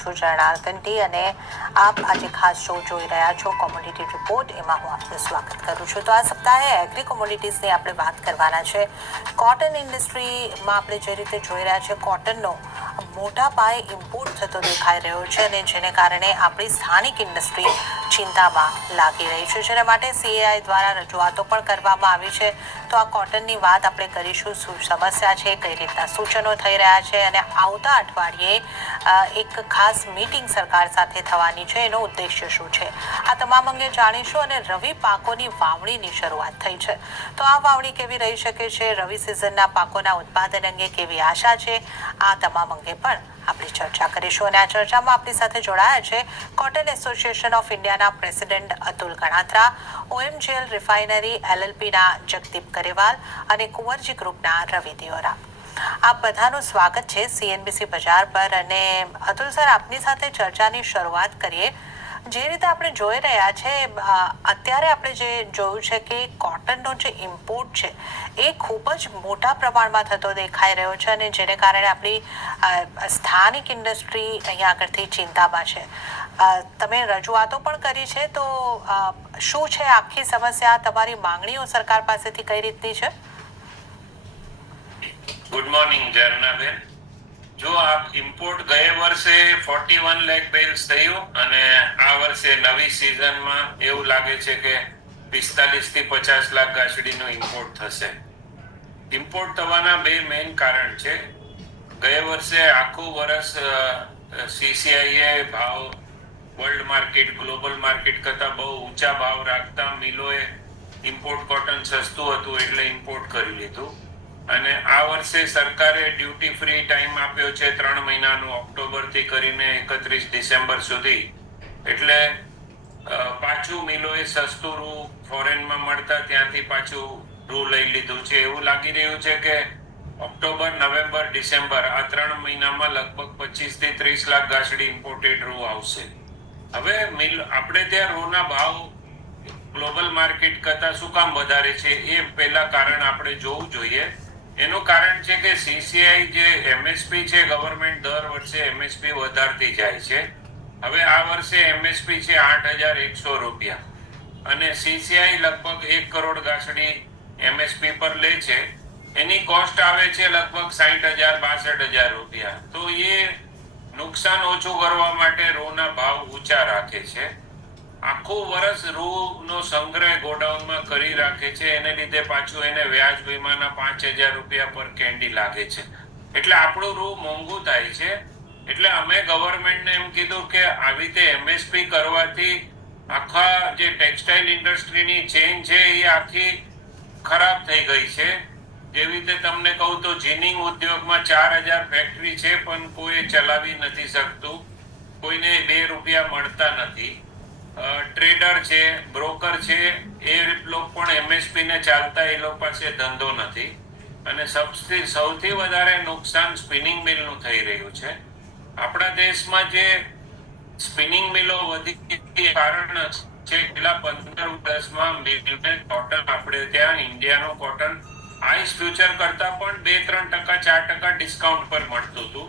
છું જર્નાલ કંટી અને આપ આજે ખાસ શો જોઈ રહ્યા છો કોમોડિટી રિપોર્ટ. એમાં હું આપનું સ્વાગત કરું છું. તો આ સપ્તાહે એગ્રી કોમોડિટીઝની આપણે વાત કરવાના છે. કોટન ઇન્ડસ્ટ્રીમાં આપણે જે રીતે જોઈ રહ્યા છે કોટનનો મોટા પાયે ઇમ્પોર્ટ થતો દેખાઈ રહ્યો છે અને જેને કારણે આપણી સ્થાનિક ઇન્ડસ્ટ્રી ચિંતામાં લાગી રહી છે, જેના માટે સીએઆઈ દ્વારા રજૂઆતો પણ કરવામાં આવી છે. તો આ કોટનની વાત આપણે કરીશું, શું સમસ્યા છે, કઈ રીતના સૂચનો થઈ રહ્યા છે અને આવતા અઠવાડિયે એક ખાસ મીટિંગ સરકાર સાથે થવાની છે, એનો ઉદ્દેશ્ય શું છે, આ તમામ અંગે જાણીશું. અને રવિ પાકોની વાવણીની શરૂઆત થઈ છે, તો આ વાવણી કેવી રહી શકે છે, રવિ સિઝનના પાકોના ઉત્પાદન અંગે કેવી આશા છે, આ તમામ અંગે પણ આપણે ચર્ચા કરીશું. અને આ ચર્ચામાં આપણી સાથે જોડાયા છે કોટન એસોસિએશન ઓફ ઇન્ડિયાના પ્રેસિડેન્ટ અતુલ ગણાત્રા, ઓએમજીએલ રિફાઇનરી એલએલપીના જગદીપ गरेवाल અને કુંવરજી ગ્રુપના રવિ દિયોરા. આપ બધાનું સ્વાગત છે સીએનબીસી બજાર પર. અને અતુલ સર, આપની સાથે ચર્ચાની શરૂઆત કરીએ. જે રીતે આપણે જોઈ રહ્યા છે, અત્યારે આપણે જે જોયું છે કે કોટનનો જે ઇમ્પોર્ટ છે એ ખૂબ જ મોટા પ્રમાણમાં થતો દેખાઈ રહ્યો છે અને જેને કારણે આપણી સ્થાનિક ઇન્ડસ્ટ્રી અહીંયા આગળથી ચિંતામાં છે. તમે રજૂઆતો પણ કરી છે, તો શું છે આખી સમસ્યા, તમારી માંગણીઓ સરકાર પાસેથી કઈ રીતની છે? ગુડ મોર્નિંગ જર્નાબેન. જો આપ ઇમ્પોર્ટ ગયા વર્ષે 41 લાખ બેલ્સ થયું અને આ વર્ષે નવી સિઝનમાં એવું લાગે છે કે 45 થી 50 લાખ ગાંસડીનું ઇમ્પોર્ટ થશે. ઇમ્પોર્ટ થવાના બે મેઇન કારણ છે. ગયા વર્ષે આખું વર્ષ સીસીઆઈએ ભાવ વર્લ્ડ માર્કેટ, ગ્લોબલ માર્કેટ કરતાં બહુ ઊંચા ભાવ રાખતા મિલોએ ઇમ્પોર્ટ કોટન સસ્તું હતું એટલે ઇમ્પોર્ટ કરી લીધું. અને આ વર્ષે સરકારે ડ્યુટી ફ્રી ટાઈમ આપ્યો છે 3 મહિનાનું, ઓક્ટોબરથી કરીને 31 ડિસેમ્બર સુધી. એટલે પાછું મિલોએ સસ્તું રૂ ફોરેનમાં મળતા ત્યાંથી પાછું રૂ લઈ લીધું છે. એવું લાગી રહ્યું છે કે ઓક્ટોબર, નવેમ્બર, ડિસેમ્બર આ 3 મહિનામાં લગભગ 25 થી 30 લાખ ગાંસડી ઇમ્પોર્ટેડ રૂ આવશે. હવે આપણે ત્યાં રૂના ભાવ ગ્લોબલ માર્કેટ કરતા શું કામ વધારે છે એ પહેલા કારણ આપણે જોવું જોઈએ. એનું કારણ છે કે સીસીઆઈ જે એમએસપી છે, ગવર્મેન્ટ દર વર્ષે એમએસપી વધારતી જાય છે. હવે આ વર્ષે એમએસપી છે 8,100 રૂપિયા અને સીસીઆઈ લગભગ 1 કરોડ ગાંસડી એમએસપી પર લે છે. એની કોસ્ટ આવે છે લગભગ 60,000-62,000 રૂપિયા. તો એ નુકસાન ઓછું કરવા માટે રૂના ભાવ ઊંચા રાખે છે. આખું વર્ષ રૂનો સંગ્રહ ગોડાઉનમાં કરી રાખે છે, એને લીધે પાછું એને વ્યાજ વીમાના 5,000 રૂપિયા પર કેન્ડી લાગે છે. એટલે આપણું રૂ મોંઘું થાય છે. એટલે અમે ગવર્મેન્ટને એમ કીધું કે આવી રીતે એમએસપી કરવાથી આખા જે ટેક્સટાઇલ ઇન્ડસ્ટ્રીની ચેઇન છે એ આખી ખરાબ થઈ ગઈ છે. જેવી રીતે તમને કહું તો જીનિંગ ઉદ્યોગમાં 4,000 ફેક્ટરી છે પણ કોઈ ચલાવી નથી શકતું, કોઈને 2 રૂપિયા મળતા નથી. ટ્રેડર છે, બ્રોકર છે, એ લોકો પણ એમએસપી ને ચાલતા એ લોકો પાસે ધંધો નથી. અને સૌથી વધારે નુકસાન સ્પિનિંગ મિલનું થઈ રહ્યું છે. આપણા દેશમાં જે સ્પિનિંગ મિલો વધી કારણ છે છેલ્લા 15 વર્ષમાં કોટન આપણે ત્યાં ઇન્ડિયાનું કોટન આઈસ ફ્યુચર કરતા પણ 2-3%, 4% ડિસ્કાઉન્ટ પર મળતું હતું.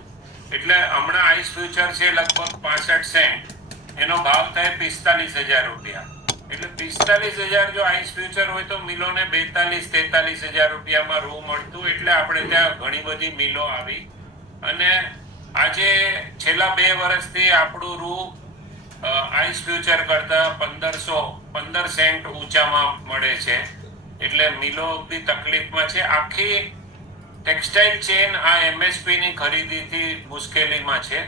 એટલે હમણાં આઈસ ફ્યુચર છે લગભગ 65 સેન્ટ, એનો ભાવ થાય 45,000 રૂપિયા. એટલે 45,000 જો આઈસ ફ્યુચર હોય તો મિલોને 42-43,000 રૂપિયામાં રૂ મળતું. એટલે આપણે ત્યાં ઘણી બધી મિલો આવી અને આજે છેલ્લા 2 વર્ષથી આપણું રૂ આઈસ ફ્યુચર કરતા 15 સેન્ટ ઊંચામાં મળે છે. એટલે મિલો બી તકલીફમાં છે. આખી ટેક્સટાઇલ ચેન આ એમએસપી ની ખરીદીથી મુશ્કેલીમાં છે.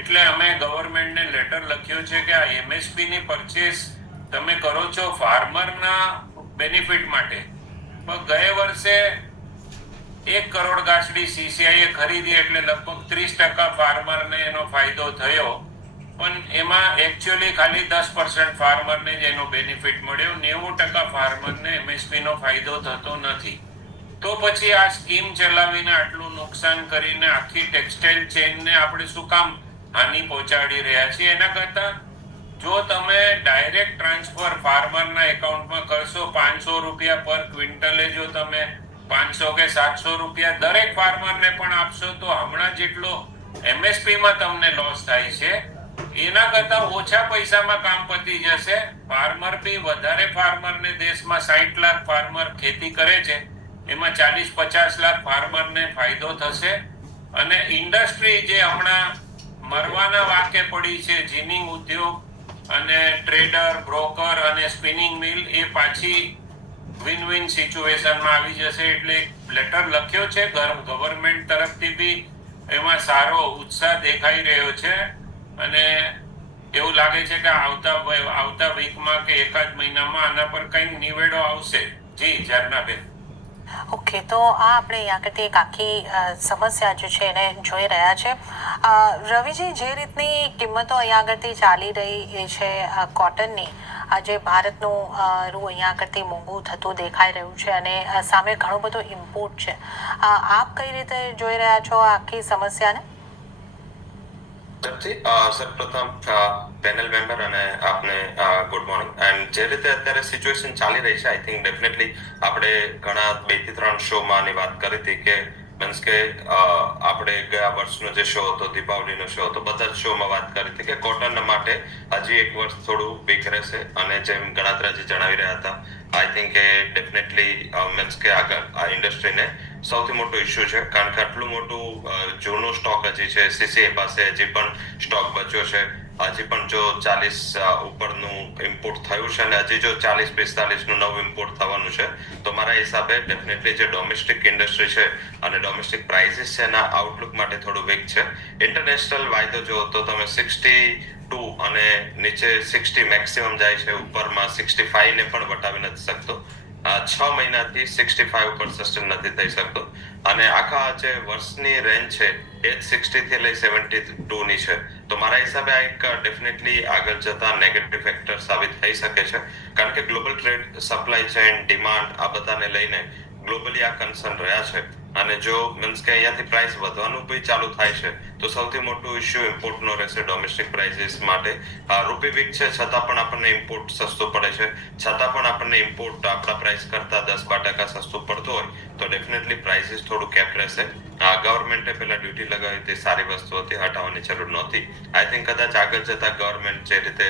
એટલે અમે ગવર્મેન્ટને લેટર લખ્યો છે કે આ એમએસપી ની પરચેસ તમે કરો છો ફાર્મરના બેનિફિટ માટે. પણ ગયા વર્ષે 1 કરોડ ગાંસડી સીસીઆઈએ ખરીદી એટલે લગભગ 30% ફાર્મરને એનો ફાયદો થયો. પણ એમાં એકચ્યુઅલી ખાલી 10% ફાર્મરને જ એનો બેનિફિટ મળ્યો, 90% ફાર્મરને એમએસપી નો ફાયદો થતો નથી. તો પછી આ સ્કીમ ચલાવીને આટલું નુકસાન કરીને આખી ટેક્સટાઇલ ચેઇનને આપણે શું કામ હાનિ પહોંચાડી રહ્યા છીએ? એના કરતા જો તમે ડાયરેક્ટ ટ્રાન્સફર ફાર્મરના એકાઉન્ટમાં કરશો, 500 રૂપિયા પર ક્વિન્ટલે જો તમે 500 કે 700 રૂપિયા દરેક ફાર્મરને પણ આપશો તો હમણાં જેટલો એમએસપી માં તમને લોસ થાય છે એના કરતા ઓછા પૈસામાં કામ પતી જશે. ફાર્મર બી વધારે ફાર્મરને દેશમાં 60 લાખ ફાર્મર ખેતી કરે છે, એમાં 40-50 લાખ ફાર્મરને ફાયદો થશે. અને ઇન્ડસ્ટ્રી જે હમણાં મરવાના વાકે પડી છે, જીનિંગ ઉદ્યોગ અને ટ્રેડર, બ્રોકર અને સ્પિનિંગ મિલ, એ પાછી વિન વિન સિચ્યુએશનમાં આવી જશે. એટલે લેટર લખ્યો છે ગવર્મેન્ટ તરફથી બી, એમાં સારો ઉત્સાહ દેખાઈ રહ્યો છે. અને એવું લાગે છે કે આવતા વીકમાં કે એકાદ મહિનામાં આના પર કંઈક નિવેડો આવશે. જી ઝરનાબેન. ઓકે, તો આ આપણે અહીંયા આગળથી એક આખી સમસ્યા જે છે એને જોઈ રહ્યા છે. રવિજી, જે રીતની કિંમતો અહીંયા આગળથી ચાલી રહી છે કોટનની, આજે ભારતનું રૂ અહીંયા આગળથી મોંઘું થતું દેખાઈ રહ્યું છે અને સામે ઘણું બધું ઇમ્પોર્ટ છે, આપ કઈ રીતે જોઈ રહ્યા છો આ આખી સમસ્યાને? સૌપ્રથમ પેનલ મેમ્બર અને આપને ગુડ મોર્નિંગ. એન્ડ જે રીતે અત્યારે સિચ્યુએશન ચાલી રહી છે, આઈ થિંક ડેફિનેટલી આપણે ઘણા 2 થી 3 શોમાં વાત કરી હતી કે મીન્સ કે આપણે ગયા વર્ષનો જે શો હતો, દીપાવલીનો શો હતો, બધા જ શોમાં વાત કરી હતી કે કોટન માટે હજી એક વર્ષ થોડું વીક રહેશે. અને જેમ ગણાત્રાજી જણાવી રહ્યા હતા, I think A definitely means કે આગળ આ ઇન્ડસ્ટ્રીને સૌથી મોટો ઇશ્યુ છે. કારણ કે આટલું મોટું જૂનું સ્ટોક હજી છે, સીસીએ પાસે હજી પણ સ્ટોક બચ્યો છે. હજી પણ જો 40 ઉપરનું ઇમ્પોર્ટ થયું છે અને હજી જો 40-45 નું નવું ઇમ્પોર્ટ થવાનું છે, તો મારા હિસાબે ડેફિનેટલી જે ડોમેસ્ટિક ઇન્ડસ્ટ્રી છે અને ડોમેસ્ટિક પ્રાઇસીસ છે એના આઉટલુક માટે થોડું વીક છે. ઇન્ટરનેશનલ વાયદો જો તો તમે 62 અને નીચે 60 મેક્સિમમ જાય છે, ઉપરમાં 65 ને પણ વટાવી નથી શકતો. 6 મહિનાથી 65 ઉપર સસ્ટેન નથી થઈ શકતો. અને આખા જે વર્ષની રેન્જ છે એ 60 થી લઈ 72 ની છે. તો મારા હિસાબે આ એક ડેફિનેટલી આગળ જતા નેગેટિવ ફેક્ટર સાબિત થઈ શકે છે. કારણ કે global trade, supply chain, demand, આ બધાને લઈને ગ્લોબલી આ કન્સર્ન રહ્યા છે. અને જો મીન્સ કે અહીંયાથી પ્રાઇસ વધવાનું બી ચાલુ થાય છે, તો સૌથી મોટું ઇશ્યુ ઇમ્પોર્ટનો રહેશે ડોમેસ્ટિક પ્રાઇસીસ માટે. રૂપી વીક છે, છતાં પણ આપણને ઇમ્પોર્ટ સસ્તું પડે છે. છતાં પણ આપણને ઇમ્પોર્ટ આપણા પ્રાઇસ કરતા 10-12% સસ્તું પડતું હોય તો ડેફિનેટલી પ્રાઇસીસ થોડું કેપ રહેશે. ગવર્મેન્ટે પેલા ડ્યુટી લગાવી તે સારી વસ્તુ હતી, હટાવવાની જરૂર નહોતી. આઈ થિંક કદાચ આગળ જતા ગવર્મેન્ટ જે રીતે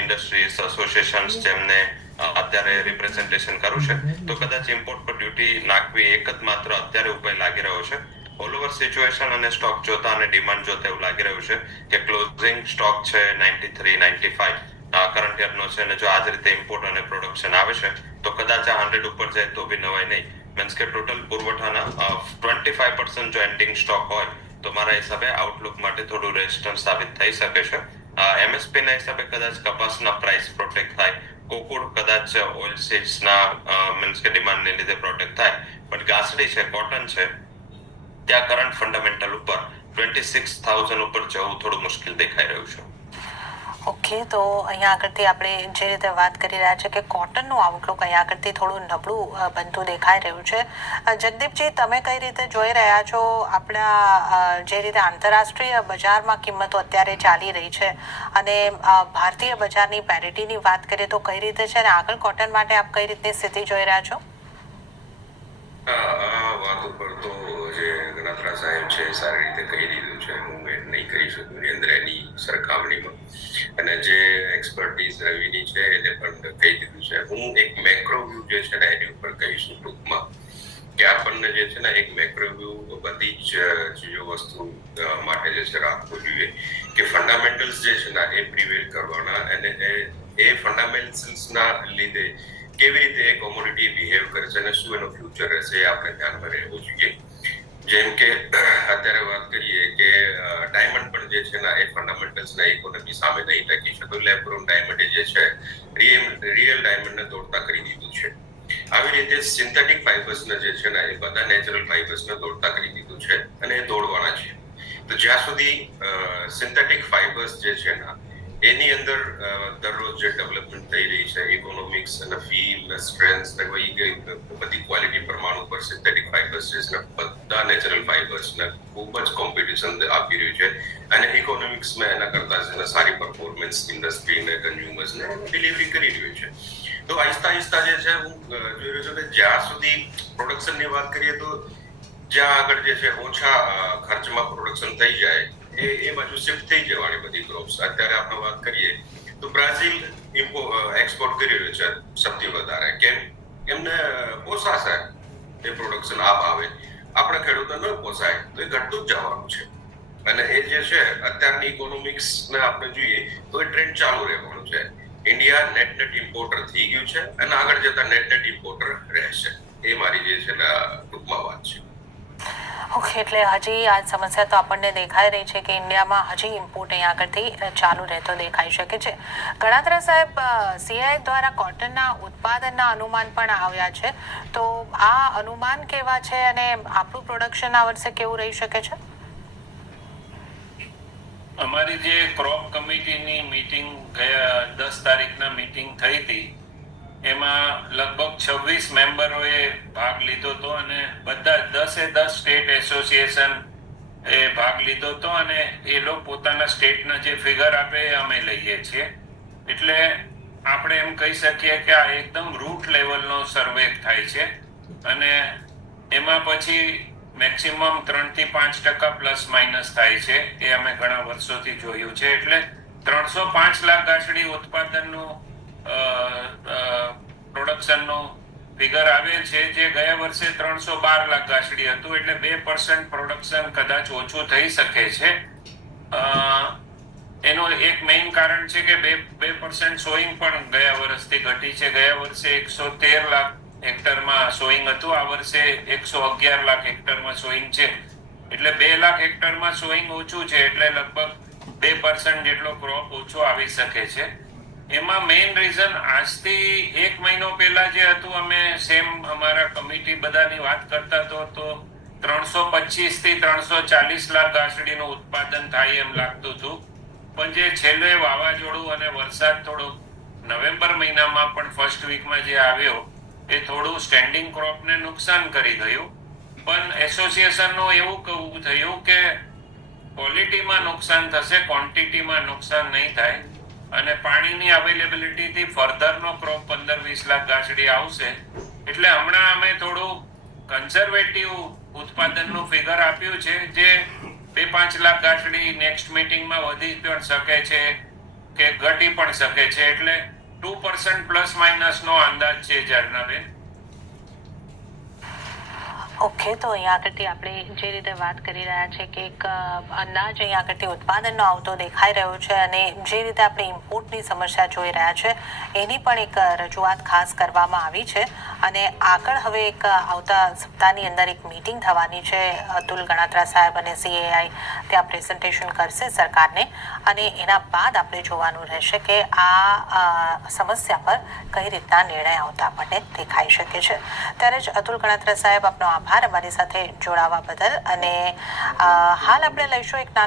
ઇન્ડસ્ટ્રીઝ એસોસિએશન્સ જેમને અત્યારે રિપ્રેઝન્ટેશન કરવું છે, તો કદાચ ઇમ્પોર્ટ પર ડ્યુટી નાખવી એક જ માત્ર અત્યારે ઉપાય લાગી રહ્યો છે. ઓલ ઓવર સિચ્યુએશન અને સ્ટોક જોતા અને ડિમાન્ડ જોતા એવું લાગી રહ્યું છે કે ક્લોઝિંગ સ્ટોક છે 93-95 કરંટ યરનો છે. અને જો આ જ રીતે ઇમ્પોર્ટ અને પ્રોડક્શન આવે છે તો કદાચ આ 100 ઉપર જાય તો બી નવાય નહીં. મીન્સ કે ટોટલ પુરવઠાના 25% જો એન્ડિંગ સ્ટોક હોય તો મારા હિસાબે આઉટલુક માટે થોડું રેઝિસ્ટન્સ સાબિત થઈ શકે છે. એમએસપી ના હિસાબે કદાચ કપાસના પ્રાઇસ પ્રોટેક્ટ થાય, કોકોડ કદાચ ઓઇલ સીડ્સના મીન્સ કે ડિમાન્ડને લીધે પ્રોટેક્ટ થાય. બટ ગાસડી છે, કોટન છે, ત્યાં કરંટ ફંડામેન્ટલ ઉપર 26,000 ઉપર જવું થોડું મુશ્કેલ દેખાઈ રહ્યું છે. ઓકે, તો અહીંયા આગળથી આપણે જે રીતે વાત કરી રહ્યા છે કે કોટનનું આઉટલુક અહીંયા આગળથી થોડું નબળું બનતું દેખાઈ રહ્યું છે. જગદીપજી, તમે કઈ રીતે જોઈ રહ્યા છો આપણા જે રીતે આંતરરાષ્ટ્રીય બજારમાં કિંમતો અત્યારે ચાલી રહી છે અને ભારતીય બજારની પેરિટીની વાત કરીએ તો કઈ રીતે છે અને આગળ કોટન માટે આપ કઈ રીતની સ્થિતિ જોઈ રહ્યા છો? આ વાત ઉપર તો જે ગણાત્રા સાહેબ છે સારી રીતે કહી દીધું છે. હું એડ નહીં કરી શકું એની અંદર એની સરખામણીમાં. અને જે એક્સપર્ટીઝ રવિની છે એને પણ કહી દીધું છે. હું એક મેક્રો વ્યૂ જે છે ને એની ઉપર કહીશું ટૂંકમાં, કે આપણને જે છે ને એક મેક્રો વ્યૂ બધી જ ચીજો વસ્તુ માટે જે છે રાખવું જોઈએ કે ફંડામેન્ટલ્સ જે છે ને એ પ્રિવેલ કરવાના. અને એ ફંડામેન્ટલ્સના લીધે કેવી રીતે એ કોમોડિટી બિહેવ કરે છે અને શું એનો ફ્યુચર રહેશે એ આપણે ધ્યાનમાં રહેવું જોઈએ. જેમ કે અત્યારે વાત કરીએ કે ડાયમંડ પણ જે છે ને એ ફંડામેન્ટલ્સના ઇકોનોમી સામે નહીં ટકી શકે. લેબ્રોન ડાયમંડે જે છે રિયલ ડાયમંડને દોડતા કરી દીધું છે. આવી રીતે સિન્થેટિક ફાઇબર્સને જે છે ને એ બધા નેચરલ ફાઇબર્સને દોડતા કરી દીધું છે અને એ દોડવાના છે. તો જ્યાં સુધી સિન્થેટિક ફાઇબર્સ જે છે ને એની અંદર દરરોજ જે ડેવલપમેન્ટ થઈ રહી છે, ઇકોનોમિક્સ અને ફીલ, સ્ટ્રેન્થ, બધી ક્વોલિટી પ્રમાણ ઉપર સિન્થેટિક ફાઇબર્સ છે બધા નેચરલ ફાઇબર્સને ખૂબ જ કોમ્પિટિશન આપી રહ્યું છે. અને ઇકોનોમિક્સમાં એના કરતા સારી પરફોર્મન્સ ઇન્ડસ્ટ્રીને, કન્ઝ્યુમર્સને ડિલિવરી કરી રહ્યું છે. તો આહિસ્તા આહિસ્તા જે છે હું જોઈ રહ્યો છું કે જ્યાં સુધી પ્રોડક્શનની વાત કરીએ તો જ્યાં આગળ જે છે ઓછા ખર્ચમાં પ્રોડક્શન થઈ જાય એ બાજુ શિફ્ટ થઈ જવાની બધી ક્રોપ્સ. અત્યારે આપણે વાત કરીએ તો બ્રાઝિલ એક્સપોર્ટ કરી રહ્યું છે સૌથી વધારે. કેમ? એમને પોસાશે એ પ્રોડક્શન આ ભાવે. આપણે ખેડૂતોને ન પોસાય તો એ ઘટતું જ જવાનું છે. અને એ જે છે અત્યારની ઇકોનોમિક્સ ને આપણે જોઈએ તો એ ટ્રેન્ડ ચાલુ રહેવાનું છે. ઇન્ડિયા નેટ ઇમ્પોર્ટર થઈ ગયું છે અને આગળ જતા નેટ ઇમ્પોર્ટર રહેશે. એ મારી જે છે ને ટૂંકમાં વાત છે. ઓકે, એટલે હજી આ સમસ્યા તો આપણને દેખાઈ રહી છે કે ઇન્ડિયામાં હજી ઇમ્પોર્ટ અહીંયા આગળથી ચાલુ રહેતો દેખાઈ શકે છે. ગણાત્રા સાહેબ, સીઆઈ દ્વારા કોટનના ઉત્પાદનના અનુમાન પણ આવ્યા છે, તો આ અનુમાન કેવા છે અને આપણું પ્રોડક્શન આ વર્ષે કેવું રહી શકે છે? અમારી જે ક્રોપ કમિટીની મીટિંગ ગયા 10 તારીખના મીટિંગ થઈ હતી, એમાં લગભગ 26 મેમ્બરોએ ભાગ લીધો હતો અને બધા 10 સ્ટેટ એસોસિએશન એ ભાગ લીધો હતો અને એ લોકો પોતાના સ્ટેટના જે ફિગર આપે એ અમે લઈએ છીએ. એટલે આપણે એમ કહી શકીએ કે આ એકદમ રૂટ લેવલનો સર્વે થાય છે અને એમાં પછી મેક્સિમમ 3 થી 5% પ્લસ માઇનસ થાય છે. એ અમે ઘણા વર્ષોથી જોયું છે. એટલે 305 લાખ ગાંસડી ઉત્પાદનનું પ્રોડક્શનનું ફિગર આવેલ છે, જે ગયા વર્ષે 312 લાખ ગાંસડી હતું. એટલે 2% પ્રોડક્શન કદાચ ઓછું થઈ શકે છે. એનું એક મેઇન કારણ છે કે 2% સોઈંગ પણ ગયા વર્ષથી ઘટી છે. ગયા વર્ષે 113 લાખ હેક્ટરમાં સોઈંગ હતું, આ વર્ષે 111 લાખ હેક્ટરમાં સોઈંગ છે. એટલે 2 લાખ હેક્ટરમાં સોઈંગ ઓછું છે, એટલે લગભગ 2% જેટલો ક્રોપ ઓછો આવી શકે છે. એમાં મેઇન રીઝન આજથી 1 મહિનો પહેલા જે હતું, અમે સેમ અમારા કમિટી બધાની વાત કરતા તો 325 થી 340 લાખ ગાંસડીનું ઉત્પાદન થાય એમ લાગતું હતું. પણ જે છેલ્લે વાવાઝોડું અને વરસાદ થોડો નવેમ્બર મહિનામાં પણ ફર્સ્ટ વીકમાં જે આવ્યો, એ થોડું સ્ટેન્ડિંગ ક્રોપને નુકસાન કરી ગયું. પણ એસોસિએશનનું એવું કહેવું થયું કે ક્વોલિટીમાં નુકસાન થશે, ક્વોન્ટિટીમાં નુકસાન નહીં થાય. અને પાણીની અવેલેબિલિટીથી ફર્ધરનો ક્રોપ 15-20 લાખ ગાંસડી આવશે. એટલે હમણાં અમે થોડું કન્ઝર્વેટિવ ઉત્પાદનનું ફિગર આપ્યું છે, જે 2-5 લાખ ગાંસડી નેક્સ્ટ મીટિંગમાં વધી પણ શકે છે કે ઘટી પણ શકે છે. એટલે 2% પ્લસ માઇનસનો અંદાજ છે ઝરણાબેન. ઓકે, તો અહીંયા આગળથી આપણે જે રીતે વાત કરી રહ્યા છે કે એક અંદાજ અહીંયા આગળથી ઉત્પાદનનો આવતો દેખાઈ રહ્યો છે અને જે રીતે આપણે ઇમ્પોર્ટની સમસ્યા જોઈ રહ્યા છે એની પણ એક રજૂઆત ખાસ કરવામાં આવી છે. અને આગળ હવે એક આવતા સપ્તાહની અંદર એક મીટિંગ થવાની છે. અતુલ ગણાત્રા સાહેબ અને સીએઆઈ ત્યાં પ્રેઝન્ટેશન કરશે સરકારને અને એના બાદ આપણે જોવાનું રહેશે કે આ સમસ્યા પર કઈ રીતના નિર્ણય આવતા આપણને દેખાઈ શકે છે. ત્યારે જ અતુલ ગણાત્રા સાહેબ, આપનો આભાર અમારી સાથે જોડાવા બદલ. અને હાલ આપણે લઈશું એક નાનો